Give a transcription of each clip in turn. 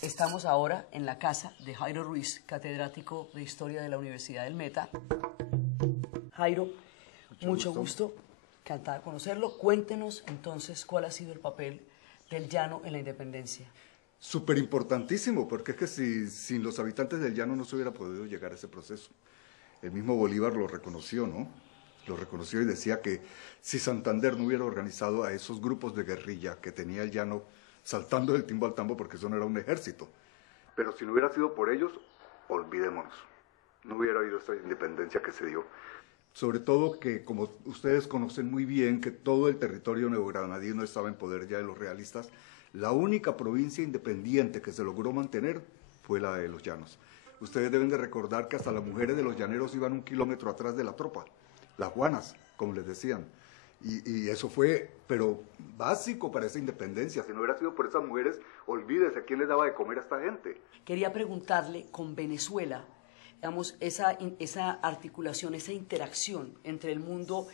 Estamos ahora en la casa de Jairo Ruiz, catedrático de Historia de la Universidad del Meta. Jairo, mucho gusto, encantada de conocerlo. Cuéntenos entonces cuál ha sido el papel del llano en la independencia. Súper importantísimo, porque es que sin los habitantes del llano no se hubiera podido llegar a ese proceso. El mismo Bolívar lo reconoció, ¿no? Lo reconoció y decía que si Santander no hubiera organizado a esos grupos de guerrilla que tenía el llano saltando del timbo al tambo, porque eso no era un ejército. Pero si no hubiera sido por ellos, olvidémonos. No hubiera habido esta independencia que se dio. Sobre todo que, como ustedes conocen muy bien, que todo el territorio neogranadino estaba en poder ya de los realistas. La única provincia independiente que se logró mantener fue la de los llanos. Ustedes deben de recordar que hasta las mujeres de los llaneros iban 1 kilómetro atrás de la tropa. Las juanas, como les decían. Y eso fue, pero básico para esa independencia. Si no hubiera sido por esas mujeres, olvídese quién les daba de comer a esta gente. Quería preguntarle con Venezuela, digamos, esa articulación, esa interacción entre el mundo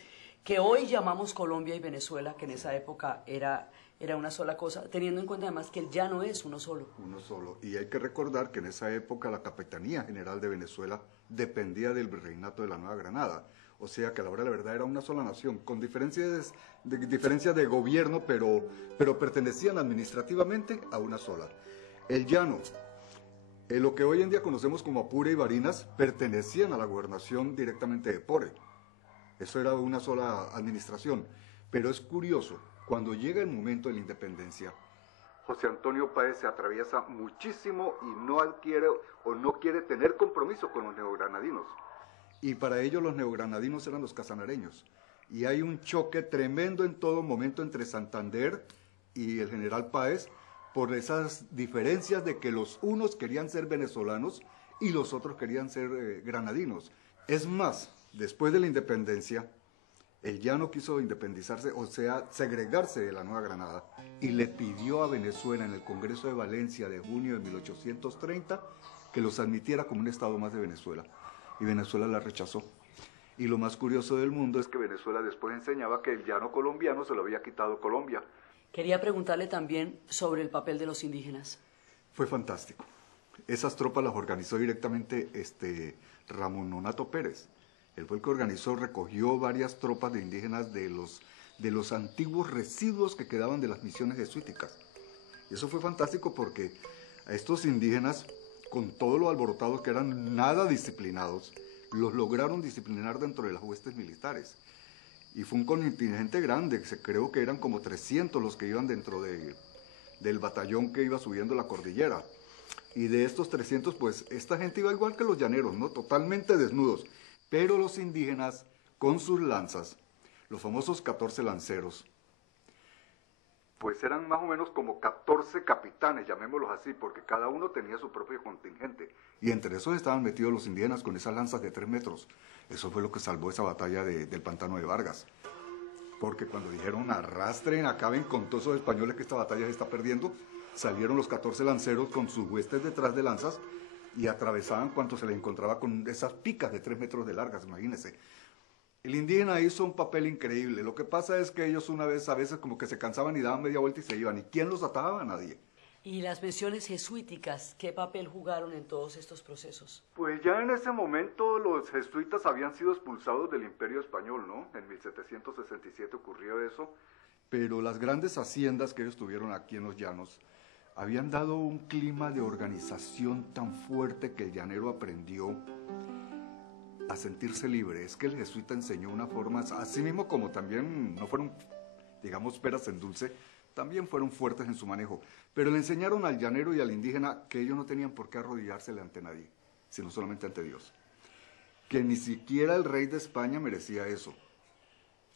que hoy llamamos Colombia y Venezuela, que en esa época era una sola cosa, teniendo en cuenta además que el llano es uno solo. Uno solo. Y hay que recordar que en esa época la Capitanía General de Venezuela dependía del Virreinato de la Nueva Granada. O sea que a la hora de la verdad era una sola nación, con diferencias de gobierno, pero pertenecían administrativamente a una sola. El llano, lo que hoy en día conocemos como Apure y Barinas, pertenecían a la gobernación directamente de Pore. Eso era una sola administración. Pero es curioso, cuando llega el momento de la independencia, José Antonio Páez se atraviesa muchísimo y no adquiere o no quiere tener compromiso con los neogranadinos. Y para ello los neogranadinos eran los casanareños. Y hay un choque tremendo en todo momento entre Santander y el general Páez por esas diferencias de que los unos querían ser venezolanos y los otros querían ser granadinos. Es más, después de la independencia, el llano quiso independizarse, o sea, segregarse de la Nueva Granada, y le pidió a Venezuela en el Congreso de Valencia de junio de 1830 que los admitiera como un estado más de Venezuela. Y Venezuela la rechazó. Y lo más curioso del mundo es que Venezuela después enseñaba que el llano colombiano se lo había quitado Colombia. Quería preguntarle también sobre el papel de los indígenas. Fue fantástico. Esas tropas las organizó directamente Ramón Nonato Pérez. Él fue el que organizó, recogió varias tropas de indígenas de los antiguos residuos que quedaban de las misiones jesuíticas. Y eso fue fantástico porque a estos indígenas, con todos los alborotados que eran nada disciplinados, los lograron disciplinar dentro de las huestes militares. Y fue un contingente grande, creo que eran como 300 los que iban dentro del batallón que iba subiendo la cordillera. Y de estos 300, pues, esta gente iba igual que los llaneros, ¿no? Totalmente desnudos. Pero los indígenas, con sus lanzas, los famosos 14 lanceros, pues eran más o menos como 14 capitanes, llamémoslos así, porque cada uno tenía su propio contingente. Y entre esos estaban metidos los indígenas con esas lanzas de 3 metros. Eso fue lo que salvó esa batalla del Pantano de Vargas. Porque cuando dijeron arrastren, acaben con todos esos españoles que esta batalla se está perdiendo, salieron los 14 lanceros con sus huestes detrás de lanzas y atravesaban cuanto se les encontraba con esas picas de 3 metros de largas, imagínense. El indígena hizo un papel increíble. Lo que pasa es que ellos a veces como que se cansaban y daban media vuelta y se iban. ¿Y quién los atajaba? Nadie. ¿Y las misiones jesuíticas qué papel jugaron en todos estos procesos? Pues ya en ese momento los jesuitas habían sido expulsados del Imperio Español, ¿no? En 1767 ocurrió eso. Pero las grandes haciendas que ellos tuvieron aquí en los llanos habían dado un clima de organización tan fuerte que el llanero aprendió a sentirse libre. Es que el jesuita enseñó una forma, así mismo como también no fueron, digamos, peras en dulce, también fueron fuertes en su manejo, pero le enseñaron al llanero y al indígena que ellos no tenían por qué arrodillársele ante nadie, sino solamente ante Dios, que ni siquiera el rey de España merecía eso.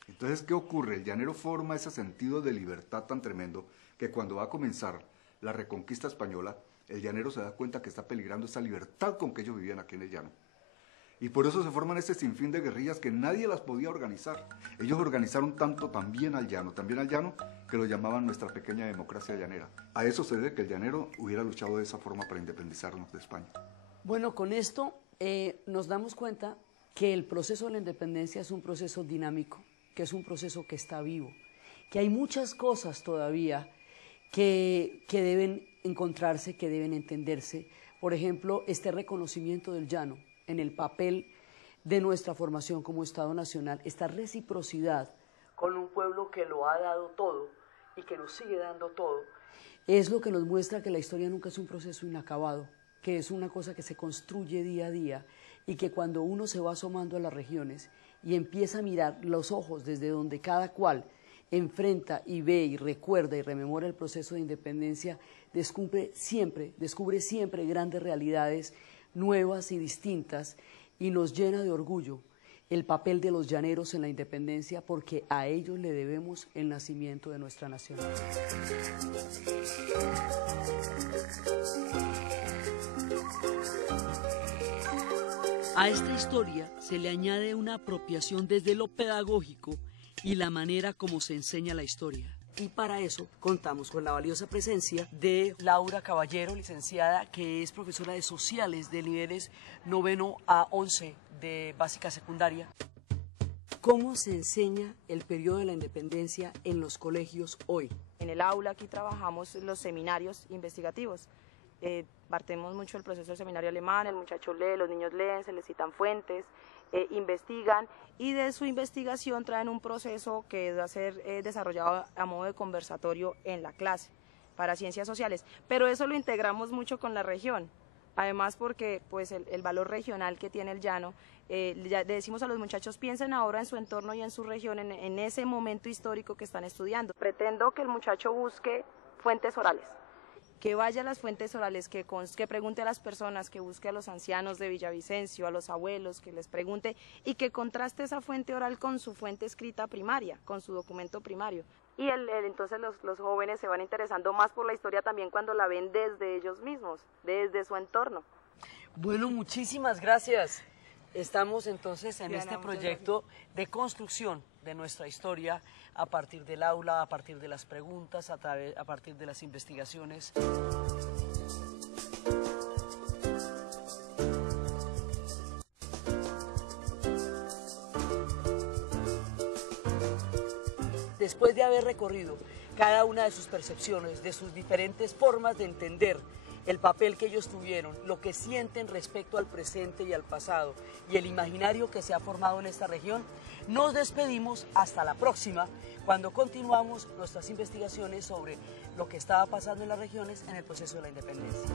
Entonces, ¿qué ocurre? El llanero forma ese sentido de libertad tan tremendo que cuando va a comenzar la reconquista española, el llanero se da cuenta que está peligrando esa libertad con que ellos vivían aquí en el llano. Y por eso se forman ese sinfín de guerrillas que nadie las podía organizar. Ellos organizaron también al llano, que lo llamaban nuestra pequeña democracia llanera. A eso se debe que el llanero hubiera luchado de esa forma para independizarnos de España. Bueno, con esto nos damos cuenta que el proceso de la independencia es un proceso dinámico, que es un proceso que está vivo, que hay muchas cosas todavía que deben encontrarse, que deben entenderse. Por ejemplo, este reconocimiento del llano en el papel de nuestra formación como Estado Nacional, esta reciprocidad con un pueblo que lo ha dado todo y que nos sigue dando todo, es lo que nos muestra que la historia nunca es un proceso inacabado, que es una cosa que se construye día a día y que cuando uno se va asomando a las regiones y empieza a mirar los ojos desde donde cada cual enfrenta y ve y recuerda y rememora el proceso de independencia, descubre siempre grandes realidades nuevas y distintas y nos llena de orgullo el papel de los llaneros en la independencia porque a ellos le debemos el nacimiento de nuestra nación. A esta historia se le añade una apropiación desde lo pedagógico y la manera como se enseña la historia. Y para eso contamos con la valiosa presencia de Laura Caballero, licenciada, que es profesora de sociales de niveles 9 a 11 de básica secundaria. ¿Cómo se enseña el periodo de la independencia en los colegios hoy? En el aula aquí trabajamos los seminarios investigativos. Partimos mucho el proceso del seminario alemán, el muchacho lee, los niños leen, se les citan fuentes, investigan y de su investigación traen un proceso que va a ser desarrollado a modo de conversatorio en la clase para ciencias sociales, pero eso lo integramos mucho con la región, además porque pues el valor regional que tiene el llano, ya le decimos a los muchachos piensen ahora en su entorno y en su región, en ese momento histórico que están estudiando. Pretendo que el muchacho busque fuentes orales, que vaya a las fuentes orales, que pregunte a las personas, que busque a los ancianos de Villavicencio, a los abuelos, que les pregunte y que contraste esa fuente oral con su fuente escrita primaria, con su documento primario. Y entonces los jóvenes se van interesando más por la historia también cuando la ven desde ellos mismos, desde su entorno. Bueno, muchísimas gracias. Estamos entonces en este proyecto de construcción de nuestra historia a partir del aula, a partir de las preguntas, a partir de las investigaciones. Después de haber recorrido cada una de sus percepciones, de sus diferentes formas de entender el papel que ellos tuvieron, lo que sienten respecto al presente y al pasado y el imaginario que se ha formado en esta región, nos despedimos hasta la próxima cuando continuamos nuestras investigaciones sobre lo que estaba pasando en las regiones en el proceso de la independencia.